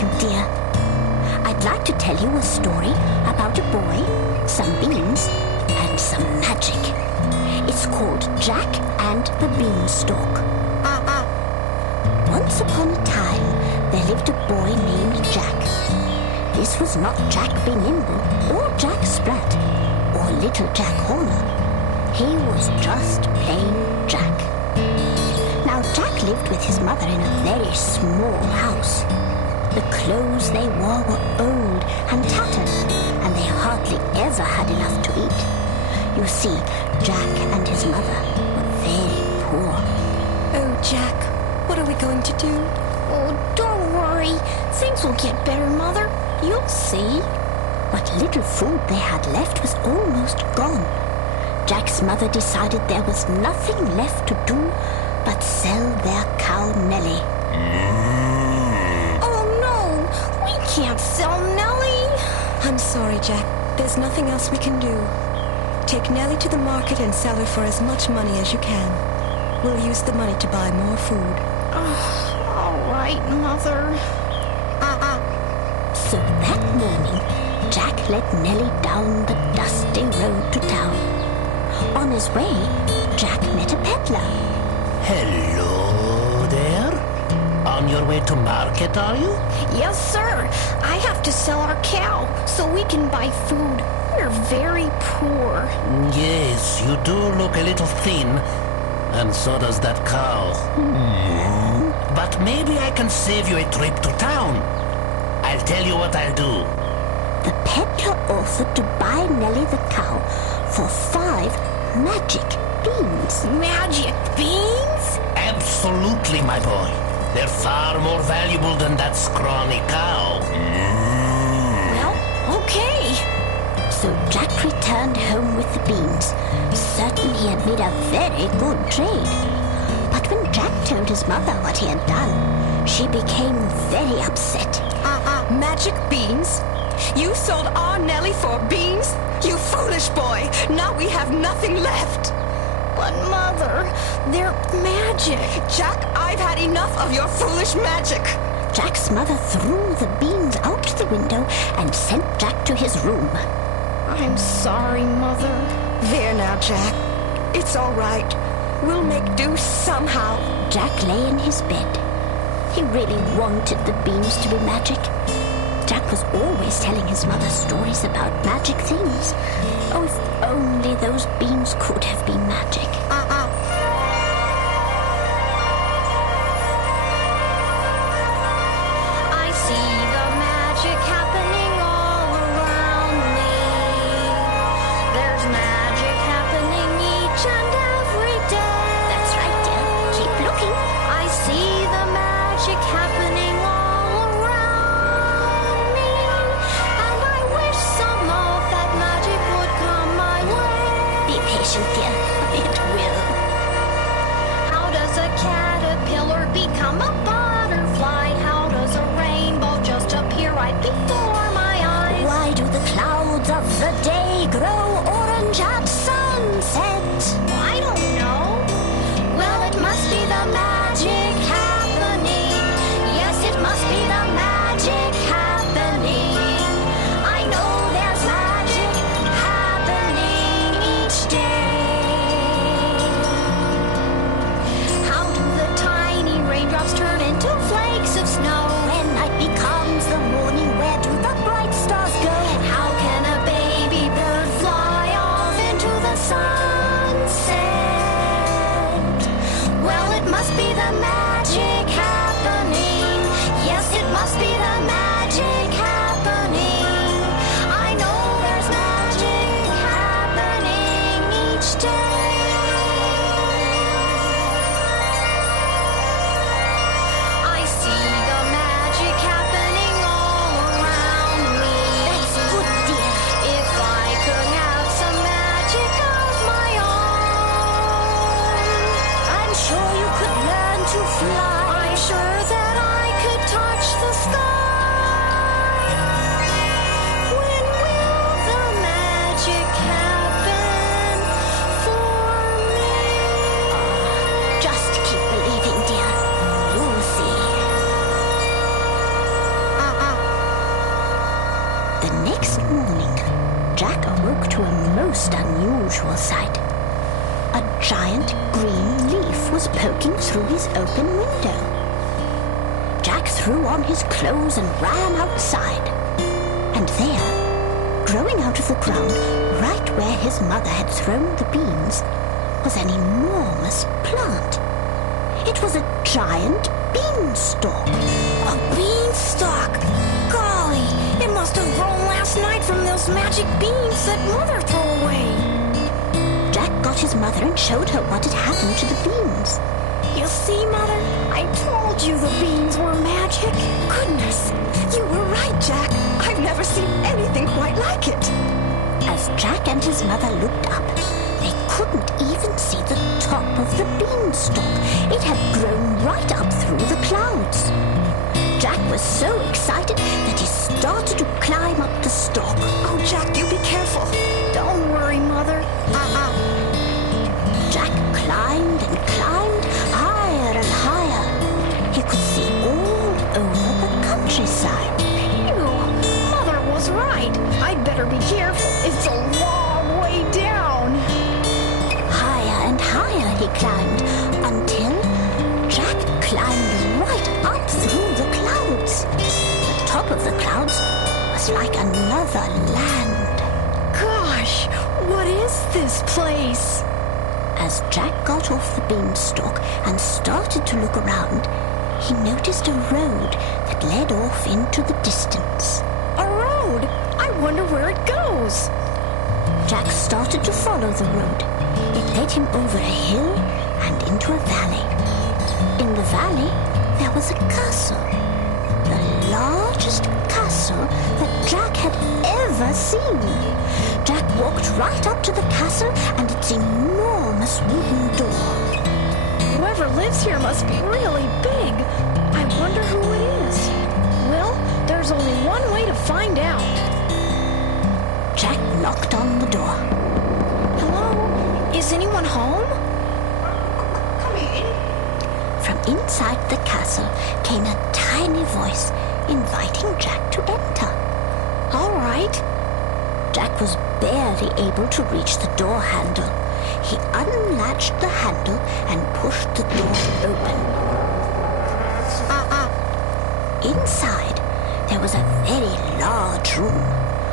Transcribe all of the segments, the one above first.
you, dear. I'd like to tell you a story about a boy, some beans, and some magic. It's called Jack and the Beanstalk. Once upon a time, there lived a boy named Jack. This was not Jack Be Nimble, or Jack Splat, or Little Jack Horner. He was just plain Jack. Now, Jack lived with his mother in a very small house. The clothes they wore were old and tattered, and they hardly ever had enough to eat. You see, Jack and his mother were very poor. Oh, Jack, what are we going to do? Oh, don't worry. Things will get better, Mother. You'll see. What little food they had left was almost gone. Jack's mother decided there was nothing left to do but sell their cow Nellie. Oh, no. We can't sell Nellie. I'm sorry, Jack. There's nothing else we can do. Take Nellie to the market and sell her for as much money as you can. We'll use the money to buy more food. All right, Mother. So that morning, Jack led Nellie down the dusty road to town. On his way, Jack met a peddler. Hello there. On your way to market, are you? Yes, sir. I have to sell our cow so we can buy food. We're very poor. Yes, you do look a little thin, and so does that cow. But maybe I can save you a trip to town. I'll tell you what I'll do. The peddler offered to buy Nellie the cow for 5 magic beans. Magic beans? Absolutely, my boy. They're far more valuable than that scrawny cow. Well, okay. So Jack returned home with the beans, certain he had made a very good trade. But when Jack told his mother what he had done, she became very upset. Magic beans? You sold our Nellie for beans? You foolish boy! Now we have nothing left! But Mother, they're magic. Jack, I've had enough of your foolish magic! Jack's mother threw the beans out the window and sent Jack to his room. I'm sorry, Mother. There now, Jack. It's all right. We'll make do somehow. Jack lay in his bed. He really wanted the beans to be magic. Jack was always telling his mother stories about magic things. Oh, if only those beans could have been magic. I see the magic happening all around me. There's magic happening each and every day. That's right, dear. Keep looking. I see the magic happening all around me. And I wish some of that magic would come my way. Be patient, dear. It will. How does a caterpillar become a butterfly? How does a rainbow just appear right before my eyes? Why do the clouds of the day grow orange at sunset? I don't know. Well, it must be the magic happening. Yes, it must be the magic happening. I know there's magic happening each day. How do the tiny raindrops turn into flakes of snow? When night becomes the morning, where do the bright stars go? How can a baby bird fly Jack awoke to a most unusual sight. A giant green leaf was poking through his open window. Jack threw on his clothes and ran outside. And there, growing out of the ground, right where his mother had thrown the beans, was an enormous plant. It was a giant beanstalk. A beanstalk! Golly, it must have grown last night from those magic beans that Mother threw away. Jack got his mother and showed her what had happened to the beans. You see, Mother? I told you the beans were magic. Goodness, you were right, Jack. I've never seen anything quite like it. As Jack and his mother looked up, they couldn't even see the top of the beanstalk. It had grown right up through the clouds. Jack was so excited that he started to climb up the stalk. Oh, Jack, you be careful. Don't worry, Mother. Jack climbed and climbed higher and higher. He could see all over the countryside. Phew, Mother was right. I'd better be careful. It's a long way down. Higher and higher he climbed until Jack climbed right up through the clouds. The top of the clouds was like another land. Gosh, what is this place? As Jack got off the beanstalk and started to look around, he noticed a road that led off into the distance. A road? I wonder where it goes. Jack started to follow the road. It led him over a hill and into a valley. In the valley, there was a castle. The largest castle that Jack had ever seen. Jack walked right up to the castle and its enormous wooden door. Whoever lives here must be really big. I wonder who it is. Well, there's only one way to find out. Jack knocked on the door. Hello? Is anyone home? Come in. From inside the castle came a tiny voice inviting Jack to enter. All right. Jack was barely able to reach the door handle. He unlatched the handle and pushed the door open. Inside, there was a very large room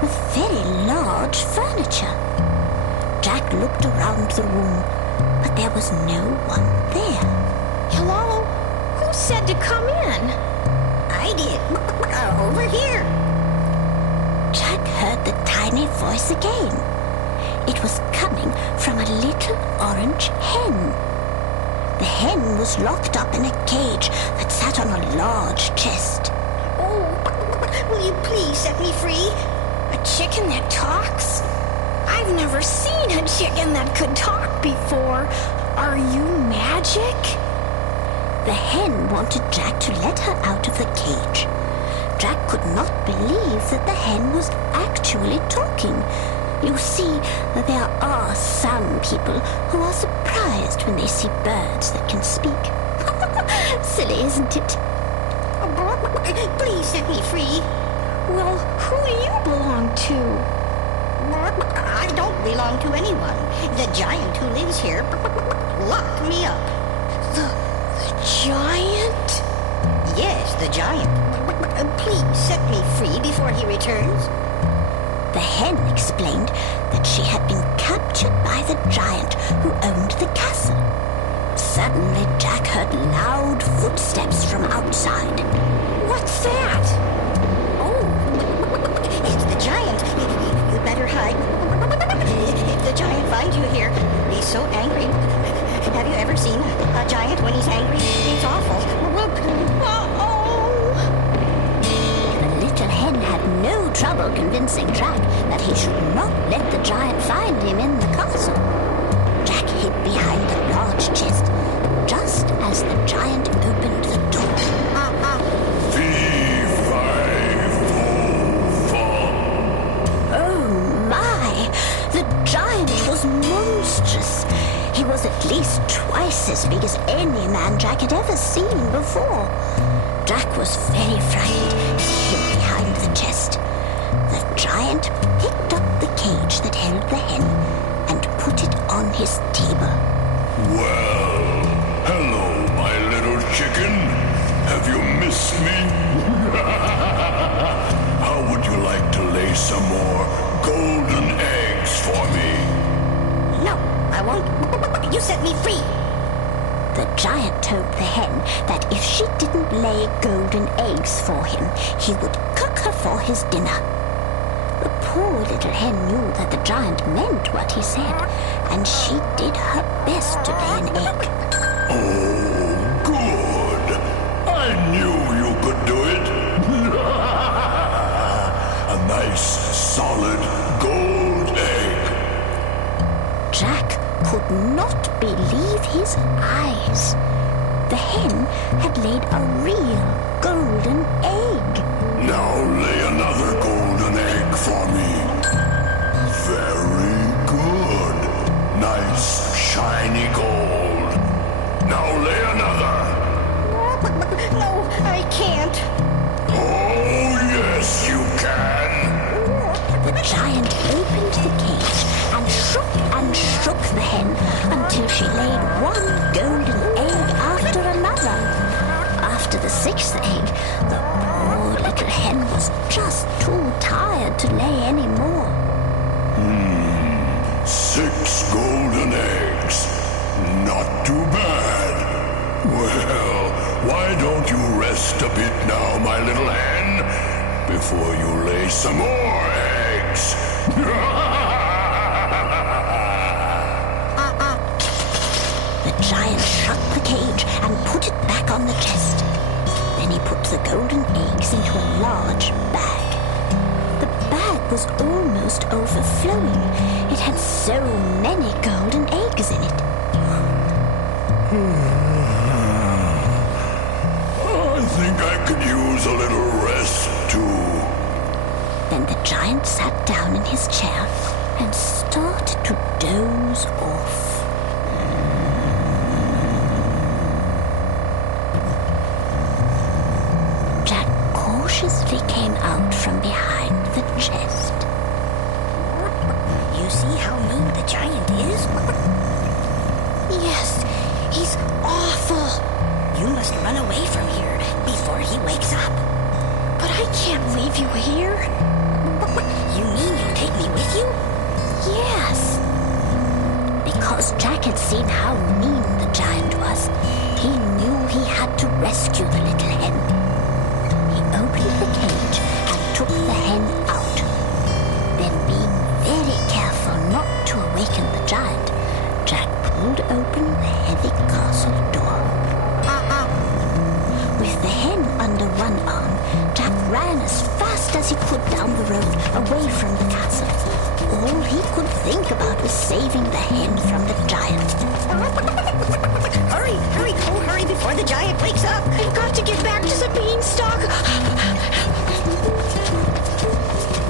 with very large furniture. Jack looked around the room, but there was no one there. Hello? Who said to come in? I did. Over here. Jack heard the tiny voice again. It was coming from a little orange hen. The hen was locked up in a cage that sat on a large chest. Oh, will you please set me free? A chicken that talks? I've never seen a chicken that could talk before. Are you magic? The hen wanted Jack to let her out of the cage. Jack could not believe that the hen was actually talking. You see, there are some people who are surprised when they see birds that can speak. Silly, isn't it? Please set me free. Well, who do you belong to? I don't belong to anyone. The giant who lives here locked me up. The giant? Yes, the giant. Please set me free before he returns. The hen explained that she had been captured by the giant who owned the castle. Suddenly, Jack heard loud footsteps from outside. What's that? Oh, it's the giant. You better hide. If the giant finds you here, he's so angry. Have you ever seen a giant when he's angry? It's awful. The little hen had no trouble convincing Jack that he should not let the giant find him in the castle. Jack hid behind the large chest just as the giant opened the door. Oh my! The giant was monstrous. He was at least twice as big as any man Jack had ever seen before. Jack was very frightened as he hid behind the chest. The giant picked up the cage set me free. The giant told the hen that if she didn't lay golden eggs for him, he would cook her for his dinner. The poor little hen knew that the giant meant what he said, and she did her best to lay an egg. Oh, good. I knew you could do it. A nice, solid gold egg. Jack could not believe his eyes. The hen had laid a real golden egg. Now lay another golden egg for me. Very good. Nice, shiny gold. Now lay another. No, I can't. Oh, yes, you can. The giant opened the cage and shook the hen until she laid one golden egg after another. After the sixth egg, the poor little hen was just too tired to lay any more. 6 golden eggs. Not too bad. Well, why don't you rest a bit now, my little hen, before you lay some more eggs? The giant shut the cage and put it back on the chest. Then he put the golden eggs into a large bag. The bag was almost overflowing. It had so many golden eggs in it. I think I could use a little rest, too. Then the giant sat down in his chair and started to doze off. Jack cautiously came out from behind the chest. You see how mean the giant is? Yes, he's awful. You must run away from here before he wakes up. But I can't leave you here. You mean you'll take me with you? Yes. Because Jack had seen how mean the giant was, he knew he had to rescue the little hen. He opened the cage and took the hen out. Then, being very careful not to awaken the giant, Jack pulled open the heavy castle door. With the hen under one arm, Jack ran as fast as he could down the road, away from the castle. All he could think about was saving the hen from the giant. Hurry, hurry, oh, hurry before the giant wakes up. I've got to get back to the beanstalk.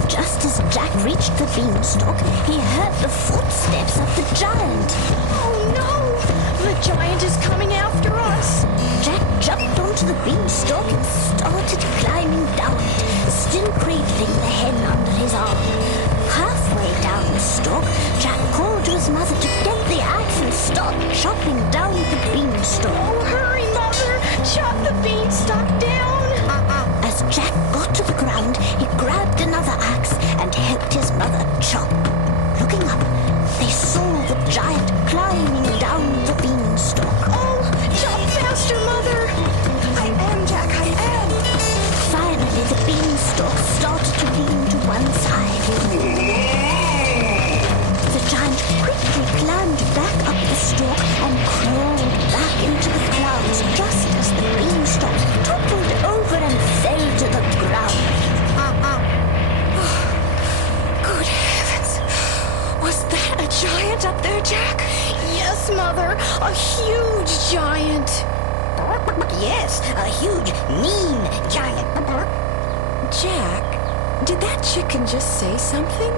Just as Jack reached the beanstalk, he heard the footsteps of the giant. Oh no! The giant is coming after us. Jack jumped onto the beanstalk and started climbing down it, still cradling the hen under his arm. Halfway down the stalk, Jack called to his mother to get the axe and start chopping down the beanstalk. Oh, hurry, Mother! Chop the beanstalk down! As Jack got to the ground, he grabbed another axe and helped his mother chop. Looking up, they saw the giant climbing down the beanstalk. Oh, chop faster, Mother! I am, Jack, I am! Finally, the beanstalk started to lean to one side. The giant quickly climbed back up the stalk and crawled back into the clouds just as the beanstalk toppled over and fell to the ground. Good heavens! Was that a giant up there, Jack? Yes, Mother, a huge giant. Yes, a huge, mean giant. Jack, did that chicken just say something?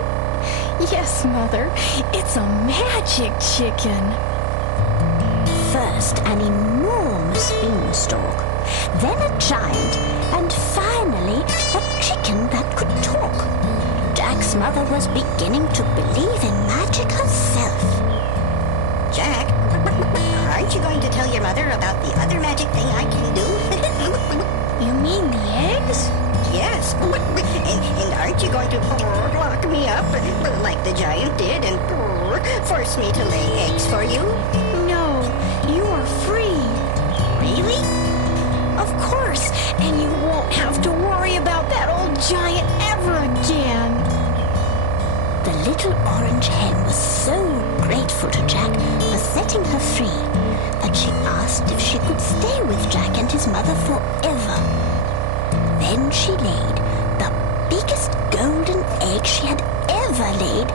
Yes, Mother, it's a magic chicken. First, an enormous beanstalk, then a giant, and finally, a chicken that could talk. Jack's mother was beginning to believe in magic herself. Jack, aren't you going to tell your mother about the other magic thing I can do? You mean the eggs? Yes. And aren't you going to lock me up like the giant did and force me to lay eggs for you? No, Really? Of course, and you won't have to worry about that old giant ever again. The little orange hen was so grateful to Jack for setting her free that she asked if she could stay with Jack and his mother forever. Then she laid the biggest golden egg she had ever laid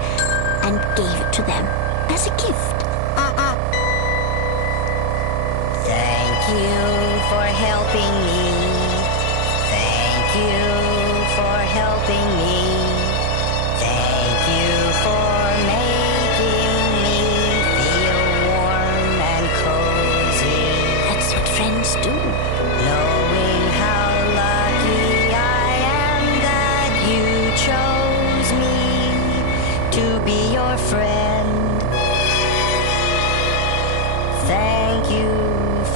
and gave it to them as a gift. Thank you for helping me. Thank you for helping me. Thank you for making me feel warm and cozy. That's what friends do. Knowing how lucky I am that you chose me to be your friend. Thank you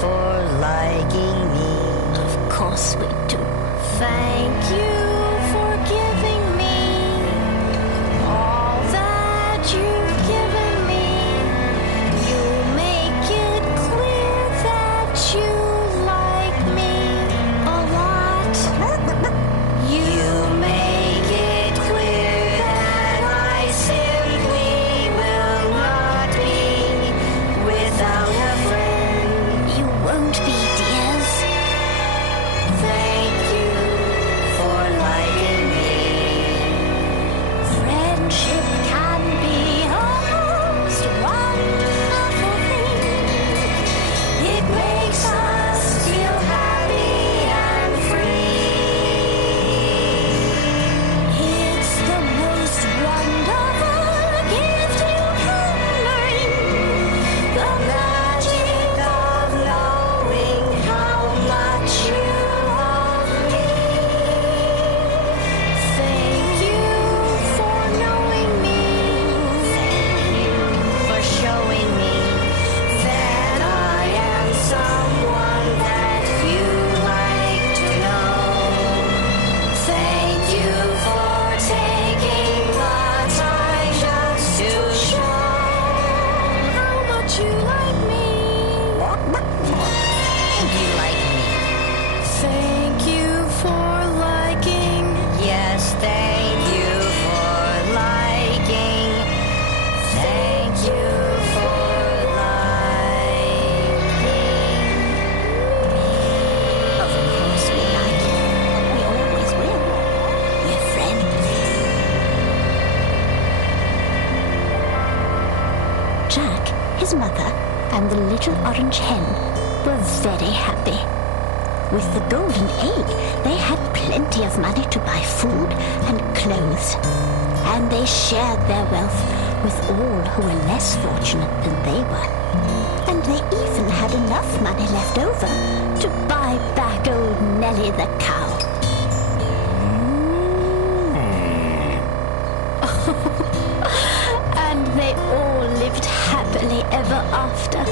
for liking me. Of course we do. Thank you for giving me all that you've given me. You make it clear that you like me a lot. You make it clear that I simply will not be without a friend. You won't be, dears. Thank you for liking me. Friendship can be a most wonderful thing. It makes us feel happy and free. It's the most wonderful gift you can bring. The magic of knowing how much you love me. Thank you for knowing me. Thank you for showing me that I am someone that you like to know. Thank you for taking the time just to show how much you like me. And you like me. Thank you for liking. Yes, thank you for liking. Thank you for liking me. Of course we like you. We always will. We're friends. Jack, his mother, and the little orange hen were very happy. With the golden egg, they had plenty of money to buy food and clothes. And they shared their wealth with all who were less fortunate than they were. And they even had enough money left over to buy back old Nellie the cow. And they all lived happily ever after.